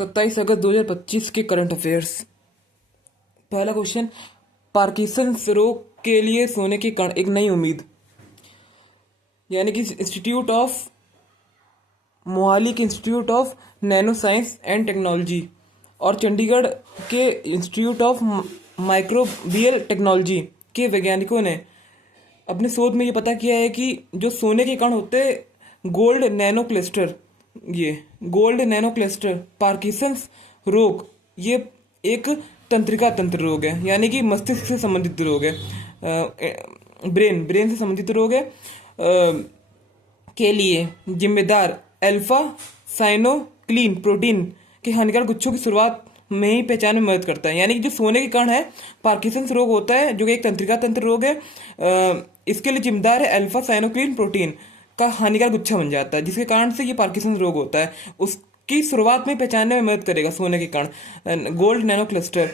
27 अगस्त 2025 के current affairs. पहला question, Parkinson's रोग के लिए सोने के कण एक नई उम्मीद। यानी कि इंस्टीट्यूट ऑफ मोहाली के institute of nano science and technology और चंडीगढ़ के इंस्टीट्यूट ऑफ माइक्रोबियल टेक्नोलॉजी के वैज्ञानिकों ने अपने शोध में ये पता किया है कि जो सोने के कण होते हैं गोल्ड नैनो क्लस्टर पार्किंसंस रोग, ये एक तंत्रिका तंत्र रोग है, यानी कि मस्तिष्क से संबंधित रोग है, ब्रेन से संबंधित रोग है, के लिए जिम्मेदार अल्फा साइनोक्लिन प्रोटीन के हानिकारक गुच्छों की शुरुआत में ही पहचान में मदद करता है। यानी कि जो सोने के कण है, पार्किंसंस रोग होता है जो कि एक तंत्रिका तंत्र रोग है, इसके लिए जिम्मेदार है अल्फा साइनोक्लिन प्रोटीन का हानिकारक गुच्छा बन जाता है, जिसके कारण से ये पार्किंसंस रोग होता है। उसकी शुरुआत में पहचानने में मदद करेगा सोने के कण, गोल्ड नैनो क्लस्टर।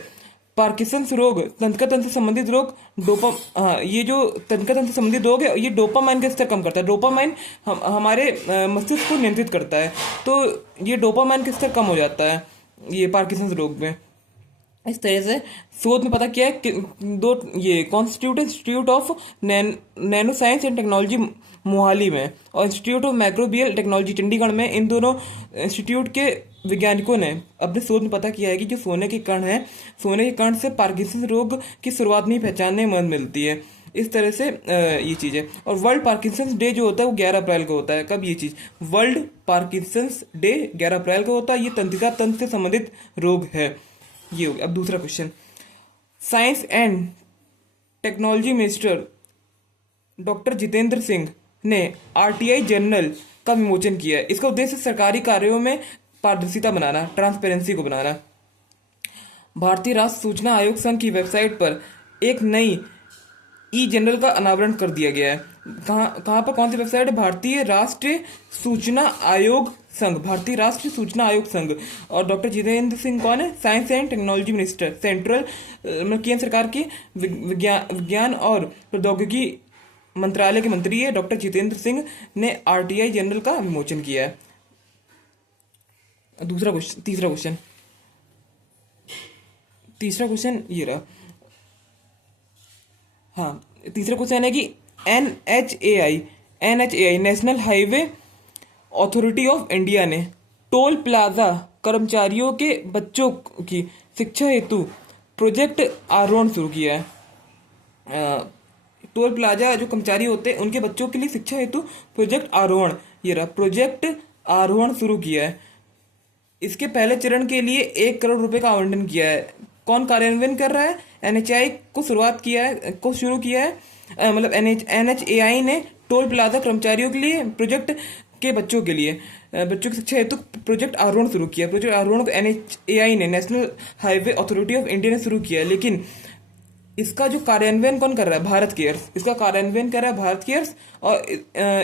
पार्किंसंस रोग तंत्रिका तंत्र से संबंधित रोग ये जो तंत्रिका तंत्र से संबंधित रोग है, ये डोपामाइन का स्तर कम करता है। डोपामाइन हमारे मस्तिष्क को नियंत्रित करता है, तो ये डोपामाइन का स्तर कम हो जाता है ये पार्किंसंस रोग में। इस तरह से शोध में पता किया है कि ये institute of nano science and technology Mohali में और institute of microbial technology Chandigarh में, इन दोनों इंस्टीट्यूट के वैज्ञानिकों ने अपने शोध में पता किया है कि जो सोने के कण है, सोने के कण से पार्किंसंस रोग की शुरुआत में ही पहचानने में मदद मिलती है। इस तरह से ये चीज़ है। और वर्ल्ड पार्किंसंस डे जो होता है वो 11 अप्रैल को होता है। कब ये चीज़? वर्ल्ड पार्किंसंस डे 11 अप्रैल को होता है। ये तंत्रिका तंत्र से संबंधित रोग है। ये हो गया। अब दूसरा question, science and technology minister doctor Jitendra Singh ने आरटीआई जर्नल का विमोचन किया है। इसका उद्देश्य सरकारी कार्यों में पारदर्शिता बनाना, ट्रांसपेरेंसी को बनाना। भारतीय राष्ट्रीय सूचना आयोग संघ की वेबसाइट पर एक नई ई जर्नल का अनावरण कर दिया गया है। कहाँ पर, कौन सी वेबसाइट है? भारतीय राष्ट्रीय सूचना आयोग संघ, भारतीय राष्ट्रीय सूचना आयोग संघ। और डॉक्टर जितेंद्र सिंह कौन है? Science and technology minister, central केंद्र सरकार की विज्ञान और प्रौद्योगिकी मंत्रालय के मंत्री है। डॉक्टर जितेंद्र सिंह ने आरटीआई जर्नल का विमोचन किया है। तीसरा क्वेश्चन ये रहा। हाँ, तीसरा क्वेश्चन है कि NHAI national highway authority of India ने टोल प्लाजा कर्मचारियों के बच्चों की शिक्षा हेतु प्रोजेक्ट आरोहण शुरू किया है। टोल प्लाजा जो कर्मचारी होते हैं उनके बच्चों के लिए शिक्षा हेतु प्रोजेक्ट आरोहण शुरू किया है। इसके पहले चरण के लिए 1 करोड़ रुपए का आवंटन किया है। कौन कार्यान्वयन कर रहा है? NHAI को शुरू किया है। मतलब NHAI ने टोल प्लाजा कर्मचारियों के लिए प्रोजेक्ट के बच्चों की शिक्षा हेतु प्रोजेक्ट आरोहण शुरू किया। प्रोजेक्ट आरोहण को NHAI ने, national highway authority of India ने शुरू किया है, लेकिन इसका जो कार्यान्वयन कौन कर रहा है? भारत केयर्स। इसका कार्यान्वयन कर रहा है भारत केयर्स। और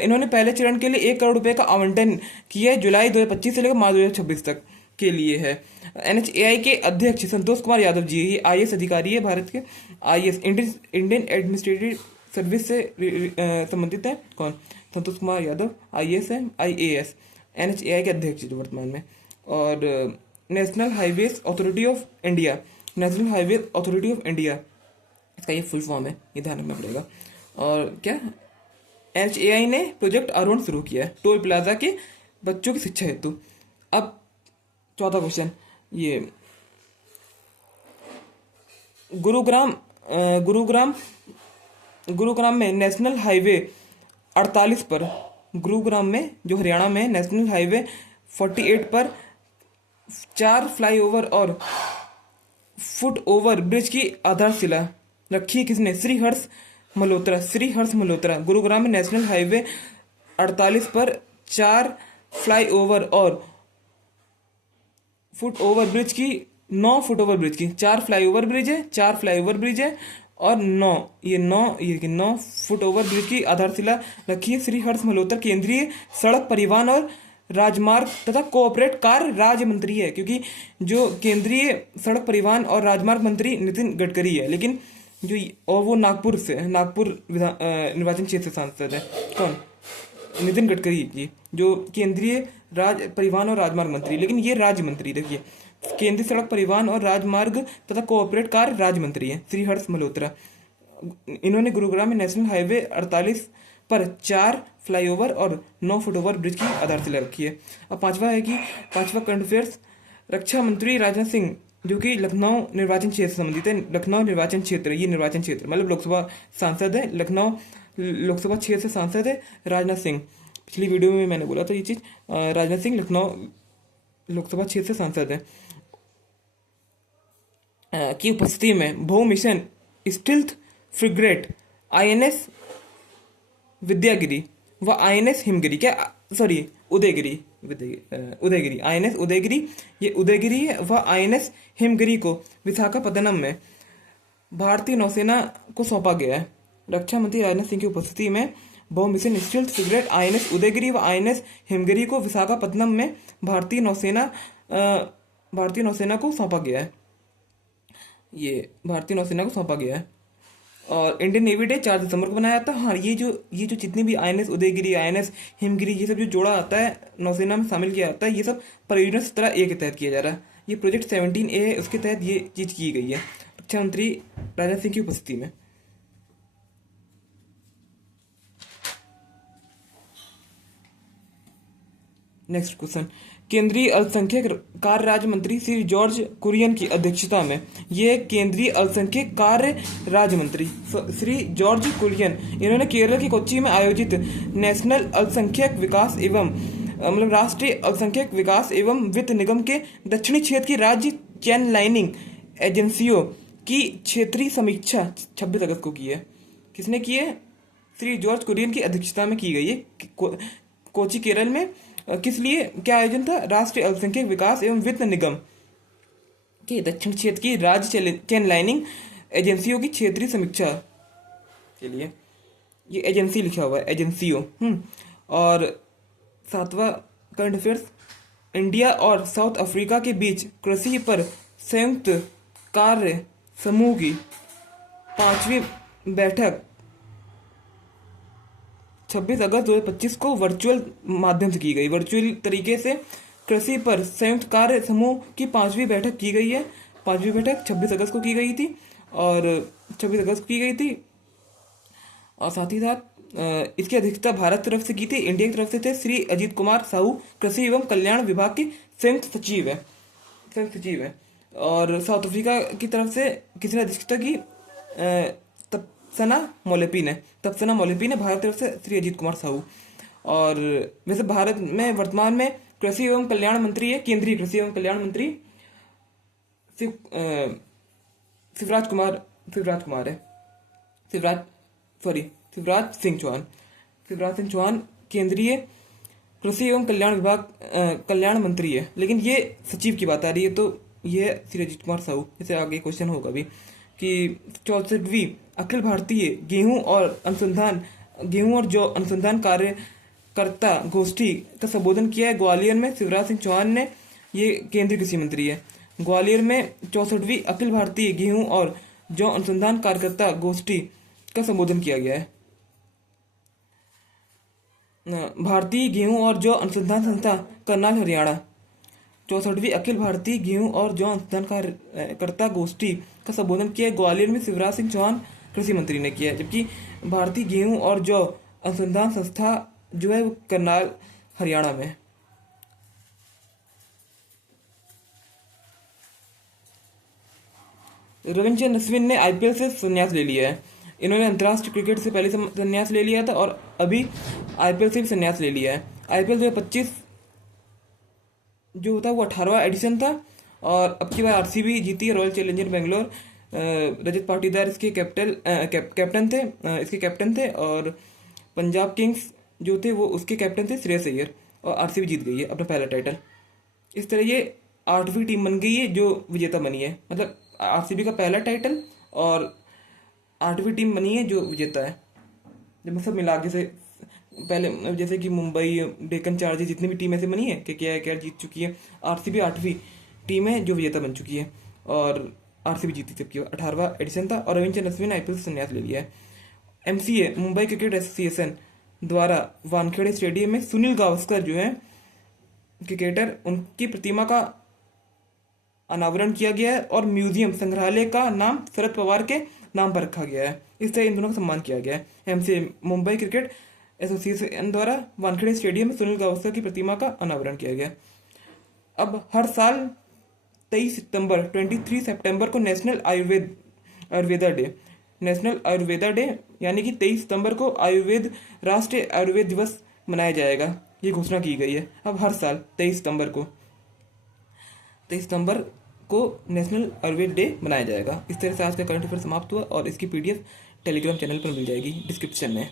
इन्होंने पहले चरण के लिए 1 करोड़ रुपए का आवंटन किया है, जुलाई 2025 से लेकर मार्च 2026 तक के लिए है। NHAI के अध्यक्ष संतोष कुमार यादव जी, ये IAS अधिकारी है भारत के। IAS इंडियन एडमिनिस्ट्रेटिव सर्विस से संबंधित है। कौन? संतोष कुमार यादव IAS है, IAS NHAI के अध्यक्ष जो वर्तमान में। और national highway authority of India, इसका ये फुल फॉर्म है, ये ध्यान रखना पड़ेगा। और क्या NHAI ने प्रोजेक्ट आरोहण शुरू किया है टोल प्लाजा के बच्चों की शिक्षा हेतु। अब चौथा क्वेश्चन, ये गुरुग्राम में नेशनल हाईवे 48 पर, गुरुग्राम में जो हरियाणा में, नेशनल हाईवे 48 पर 4 फ्लाईओवर और फुट ओवर ब्रिज की आधारशिला रखी किसने? श्री हर्ष मल्होत्रा। गुरुग्राम में नेशनल हाईवे 48 पर 4 फ्लाईओवर और 9 फुट ओवर ब्रिज की 4 फ्लाईओवर ब्रिज है और 9 फुट ओवर ब्रिज की आधारशिला रखी है श्री हर्ष मल्होत्रा, केंद्रीय सड़क परिवहन और राजमार्ग तथा कोऑपरेट कार्य राज्य मंत्री है। क्योंकि जो केंद्रीय सड़क परिवहन और राजमार्ग मंत्री नितिन गडकरी है, लेकिन वो नागपुर निर्वाचन क्षेत्र से सांसद है। कौन? नितिन गडकरी जी, जो केंद्रीय परिवहन और राजमार्ग मंत्री, लेकिन ये राज्य मंत्री। देखिए, केंद्रीय सड़क परिवहन और राजमार्ग तथा कोऑपरेट कार्य राज्य मंत्री है श्री हर्ष मल्होत्रा। इन्होंने गुरुग्राम में नेशनल हाईवे 48 पर 4 फ्लाईओवर और 9 फुटओवर ब्रिज की आधारशिला रखी है। अब पांचवा करंट अफेयर्स, रक्षा मंत्री राजनाथ सिंह, जो कि लखनऊ निर्वाचन क्षेत्र से संबंधित है। लखनऊ निर्वाचन क्षेत्र, ये निर्वाचन क्षेत्र मतलब लोकसभा सांसद है, लखनऊ लोकसभा क्षेत्र से सांसद है राजनाथ सिंह। पिछली वीडियो में मैंने बोला था ये चीज़, राजनाथ सिंह लखनऊ लोकसभा क्षेत्र से सांसद है। की उपस्थिति में बहु mission stealth frigate INS Vidyagiri व INS हिमगिरी, उदयगिरी INS उदयगिरी, ये उदयगिरी है, व INS हिमगिरी को विशाखापत्तनम में भारतीय नौसेना को सौंपा गया है। रक्षा मंत्री राजनाथ सिंह की उपस्थिति में बहु mission stealth frigate INS Udaygiri व INS हिमगिरी को विशाखापत्तनम में भारतीय नौसेना को सौंपा गया है। ये भारतीय नौसेना को सौंपा गया है। और इंडियन नेवी डे 4 दिसंबर को मनाया जाता है। हाँ, ये जो जितनी भी INS उदयगिरी INS हिमगिरी ये सब जो जोड़ा आता है नौसेना में शामिल किया जाता है, ये सब परियोजना 17A के तहत किया जा रहा है। ये प्रोजेक्ट 17A है, उसके तहत ये चीज़ की गई है रक्षा मंत्री राजनाथ सिंह की उपस्थिति में। नेक्स्ट क्वेश्चन, केंद्रीय अल्पसंख्यक कार्य राज्य मंत्री श्री जॉर्ज कुरियन की अध्यक्षता में, ये केंद्रीय अल्पसंख्यक कार्य राज्य मंत्री श्री जॉर्ज कुरियन, इन्होंने केरल के कोच्चि में आयोजित नेशनल अल्पसंख्यक विकास एवं मतलब राष्ट्रीय अल्पसंख्यक विकास एवं वित्त निगम के दक्षिणी क्षेत्र की राज्य चैन लाइनिंग एजेंसियों की क्षेत्रीय समीक्षा 26 अगस्त को की है। किसने की है? श्री जॉर्ज कुरियन की अध्यक्षता में की गई है कोच्चि केरल में। किस लिए, क्या आयोजन था? राष्ट्रीय अल्पसंख्यक विकास एवं वित्त निगम के दक्षिण क्षेत्र की राज्य चैन लाइनिंग एजेंसियों की क्षेत्रीय समीक्षा के लिए। ये एजेंसी लिखा हुआ है, एजेंसियों। और 7वां करंट अफेयर्स, इंडिया और साउथ अफ्रीका के बीच कृषि पर संयुक्त कार्य समूह की 5वीं बैठक 26 अगस्त 2025 को वर्चुअल माध्यम से की गई। वर्चुअल तरीके से कृषि पर संयुक्त कार्य समूह की 5वीं बैठक की गई है। 5वीं बैठक 26 अगस्त को की गई थी और 26 अगस्त को की गई थी। और साथ ही साथ इसकी अध्यक्षता भारत तरफ से की थी। इंडिया की तरफ से थे श्री अजीत कुमार साहू, कृषि एवं कल्याण विभाग के संयुक्त सचिव है। और साउथ अफ्रीका की तरफ से किसने अध्यक्षता की? तपसना मोलेपी ने भारत की तरफ से श्री अजीत कुमार साहू। और वैसे भारत में वर्तमान में कृषि एवं कल्याण मंत्री है, केंद्रीय कृषि एवं कल्याण मंत्री शिवराज सिंह चौहान केंद्रीय कृषि एवं कल्याण मंत्री है। लेकिन ये सचिव की बात आ रही है, तो ये श्री अजीत कुमार साहू। जैसे आगे क्वेश्चन होगा भी कि 64वीं अखिल भारतीय गेहूं और जौ अनुसंधान कार्यकर्ता गोष्ठी का संबोधन किया है ग्वालियर में शिवराज सिंह चौहान ने। ये केंद्रीय कृषि मंत्री है। ग्वालियर में 64वीं अखिल भारतीय गेहूं और जौ अनुसंधान कार्यकर्ता गोष्ठी का संबोधन किया गया है। भारतीय गेहूं और जौ अनुसंधान संस्था करनाल हरियाणा 64वीं अखिल भारतीय गेहूं और जौ अनुसंधान कार्यकर्ता गोष्ठी का संबोधन किया ग्वालियर में शिवराज सिंह चौहान कृषि मंत्री ने किया है। जबकि भारतीय गेहूं और जौ अनुसंधान संस्था जो है वो करनाल हरियाणा में। रविचंद्रन अश्विन ने IPL से संन्यास ले लिया है। इन्होंने अंतर्राष्ट्रीय क्रिकेट से पहले संन्यास ले लिया था और अभी IPL से भी संन्यास ले लिया है। IPL 2025 जो होता है वो 18वां एडिशन था और अब की बार RCB जीती है, रॉयल चैलेंजर बेंगलोर। रजत पाटीदार इसके कैप्टन थे और पंजाब किंग्स जो थे वो उसके कैप्टन थे श्रेयस अय्यर, और RCB जीत गई है अपना पहला टाइटल। इस तरह ये 8वीं टीम बन गई है जो विजेता बनी है। मतलब RCB का पहला टाइटल और 8वीं टीम बनी है जो विजेता है। जब सब मिला जैसे पहले जैसे कि मुंबई, डेक्कन चार्जर्स, जितनी भी टीम ऐसे बनी है KKR जीत चुकी है। RCB 8वीं टीम है जो विजेता बन चुकी है और RCB जीती जबकि 18वां एडिशन था। और रविचंद्रन अश्विन ने IPL से संन्यास ले लिया है। MCA मुंबई क्रिकेट एसोसिएशन द्वारा वानखेड़े स्टेडियम में सुनील गावस्कर जो है क्रिकेटर, उनकी प्रतिमा का अनावरण किया गया है और म्यूजियम संग्रहालय का नाम शरद पवार के नाम पर रखा गया है। इस तरह इन दोनों का सम्मान किया गया है। एमसी मुंबई क्रिकेट एसोसिएशन द्वारा वानखेड़े स्टेडियम में सुनील गावस्कर की प्रतिमा का अनावरण किया गया। अब हर साल 23 सितंबर को Ayurveda day national Ayurveda day यानी कि 23 सितंबर को राष्ट्रीय आयुर्वेद दिवस मनाया जाएगा, ये घोषणा की गई है। अब हर साल 23 सितंबर को नेशनल आयुर्वेद डे मनाया जाएगा। इस तरह से आज का करंट अफेयर समाप्त हुआ और इसकी पीडीएफ टेलीग्राम चैनल पर मिल जाएगी डिस्क्रिप्शन में।